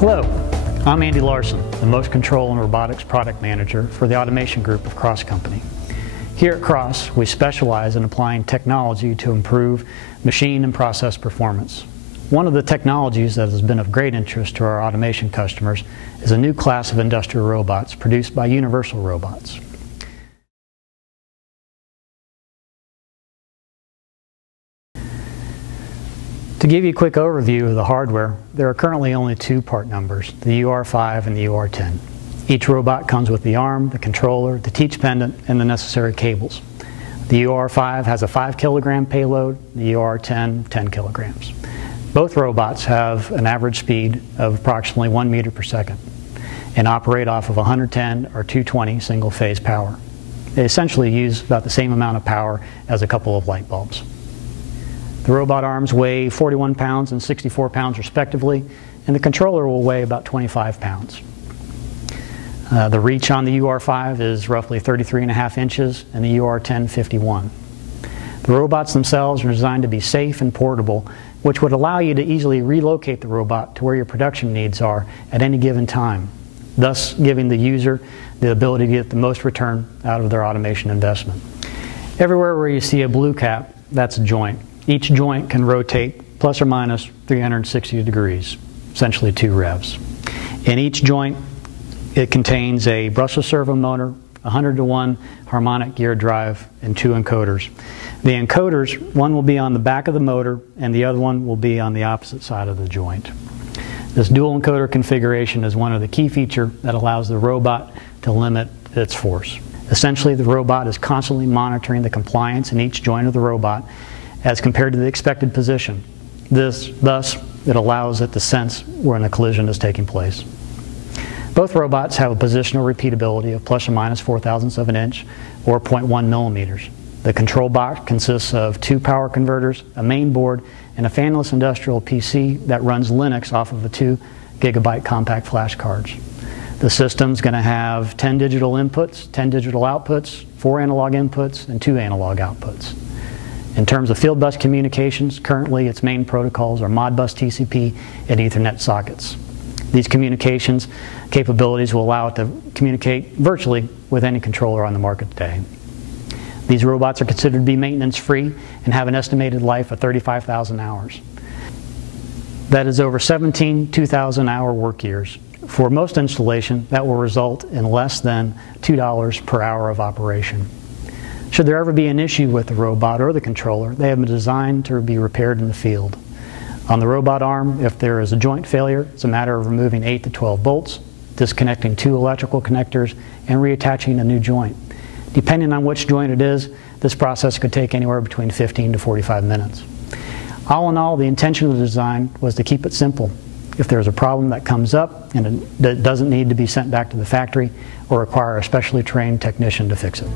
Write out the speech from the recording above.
Hello, I'm Andy Larson, the Motion Control and Robotics Product Manager for the Automation Group of Cross Company. Here at Cross, we specialize in applying technology to improve machine and process performance. One of the technologies that has been of great interest to our automation customers is a new class of industrial robots produced by Universal Robots. To give you a quick overview of the hardware, there are currently only two part numbers, the UR5 and the UR10. Each robot comes with the arm, the controller, the teach pendant, and the necessary cables. The UR5 has a 5 kilogram payload, the UR10 10 kilograms. Both robots have an average speed of approximately 1 meter per second and operate off of 110 or 220 single phase power. They essentially use about the same amount of power as a couple of light bulbs. The robot arms weigh 41 pounds and 64 pounds respectively, and the controller will weigh about 25 pounds. The reach on the UR5 is roughly 33.5 inches and the UR10 51. The robots themselves are designed to be safe and portable, which would allow you to easily relocate the robot to where your production needs are at any given time, thus giving the user the ability to get the most return out of their automation investment. Everywhere where you see a blue cap, that's a joint. Each joint can rotate plus or minus 360 degrees, essentially 2 revs. In each joint, it contains a brushless servo motor, 100-to-1 harmonic gear drive, and 2 encoders. The encoders, one will be on the back of the motor and the other one will be on the opposite side of the joint. This dual encoder configuration is one of the key features that allows the robot to limit its force. Essentially, the robot is constantly monitoring the compliance in each joint of the robot as compared to the expected position. Thus, it allows it to sense when a collision is taking place. Both robots have a positional repeatability of plus or minus 0.004 of an inch or 0.1 millimeters. The control box consists of 2 power converters, a main board, and a fanless industrial PC that runs Linux off of a 2 gigabyte compact flash cards. The system's going to have 10 digital inputs, 10 digital outputs, 4 analog inputs, and 2 analog outputs. In terms of field bus communications, currently its main protocols are Modbus TCP and Ethernet sockets. These communications capabilities will allow it to communicate virtually with any controller on the market today. These robots are considered to be maintenance-free and have an estimated life of 35,000 hours. That is over 17 2,000-hour work years. For most installation, that will result in less than $2 per hour of operation. Should there ever be an issue with the robot or the controller, they have been designed to be repaired in the field. On the robot arm, if there is a joint failure, it's a matter of removing 8 to 12 bolts, disconnecting 2 electrical connectors, and reattaching a new joint. Depending on which joint it is, this process could take anywhere between 15 to 45 minutes. All in all, the intention of the design was to keep it simple. If there's a problem that comes up and it doesn't need to be sent back to the factory or require a specially trained technician to fix it.